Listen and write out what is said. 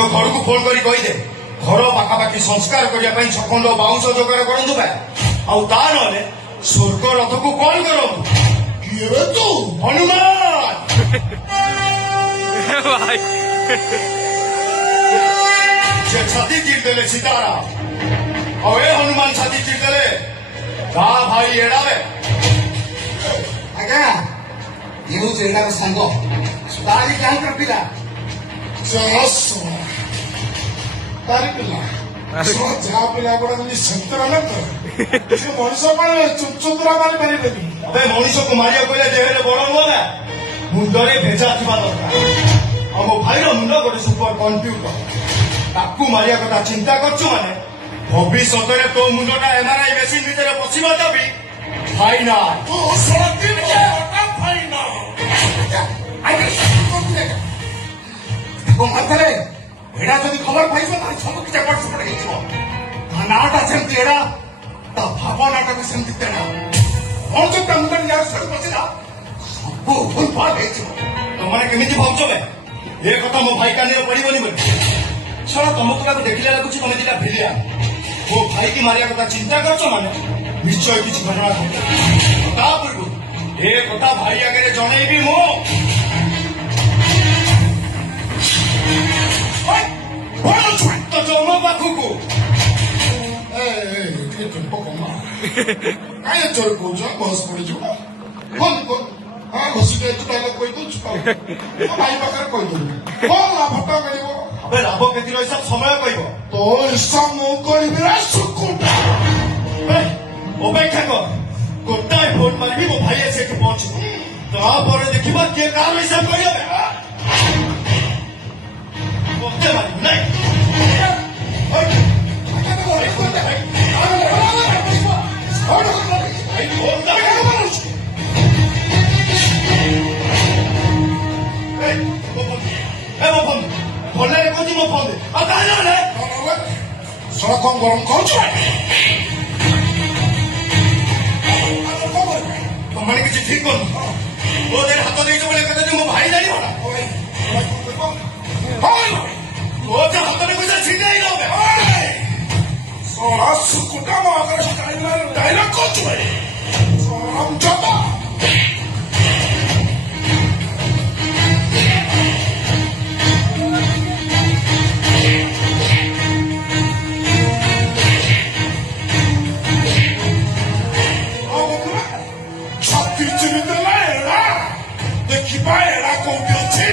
तो घर को फोन करी कहीदे घर पाखापाखि संस्कार करने छखंड बाउंश जोगाड़ करूँ ता ना स्वर्ग रथ को कौन करूँ किए तू हनुमान से छाती चिर देले सीतारा और ए हनुमान छाती चिर देले ता भाई एड़ावे आज्ञा ये हूँ एड़ा सांग तारी क्या पिला तारी पिला जहाँ पिला गुड़ा संतरा न मनुष्य मारे चुचुंदरा मारी पारिबेनी अबे मनीष को मारिया कहले देहरे बड़ नुह मुंडरे भेजा थिबा दरकार आ मो भाईर मुंड गोटे सुपर कंप्यूटर ताकू मारिया कथा चिंता करछु माने भविष्य में तो मुंडटा एमआरआई मेसिन भितर पशिबा तभी फाइनल तू सड़क के फाइनल मारे एड़ा जदि खबर पाइबो तार सब किछ पट पट हेइबो ता नाटा सेमति एड़ा ता भावनाटा भी सेमति तेड़ा और जो मुंडन यार सर बसिला सब फुल फाल हेइबो तुमने केमिति भावछ बे ए कथा मो भाई काने पड़िबोनी बोली छड़ा तुमको काको देखिला लागुछि तुम दिला भिलिया वो भाई की मारिया कथा चिंता करछ माने निश्चय किछ घटना घटे ता पूर्व ए कथा भाई आगे जणैबी मो तो जमा पाखुको ଟିକେ ଟେମ୍ପୋ କମା କାଇଁ ଚୋର କହୁଛ ବସ୍ ପଡିଯିବ ଫୋନ ହଁ ଘଷିକି ଏଠୁ ତାହେଲେ କହିଦଉଛୁ ଭାଇ ପାଖରେ କହିଦଉଛୁ କଣ ଲାଭଟା ମିଳିବ अबे लाभ क्षतिर हिसाब समय कहब ତୋ ହିସାବ ମୁଁ କହିବି ରେ ଶୁକୁଟା अपेक्षा कर गोटाए फोन मारि मो भाई से पहुंच तापर देखा किए कार हिसाब कर ସଡ଼କ ଗରମ କରୁଛୁ तुमने किसी ठीक कर हाथ दे बोले कहते मो भाई जानी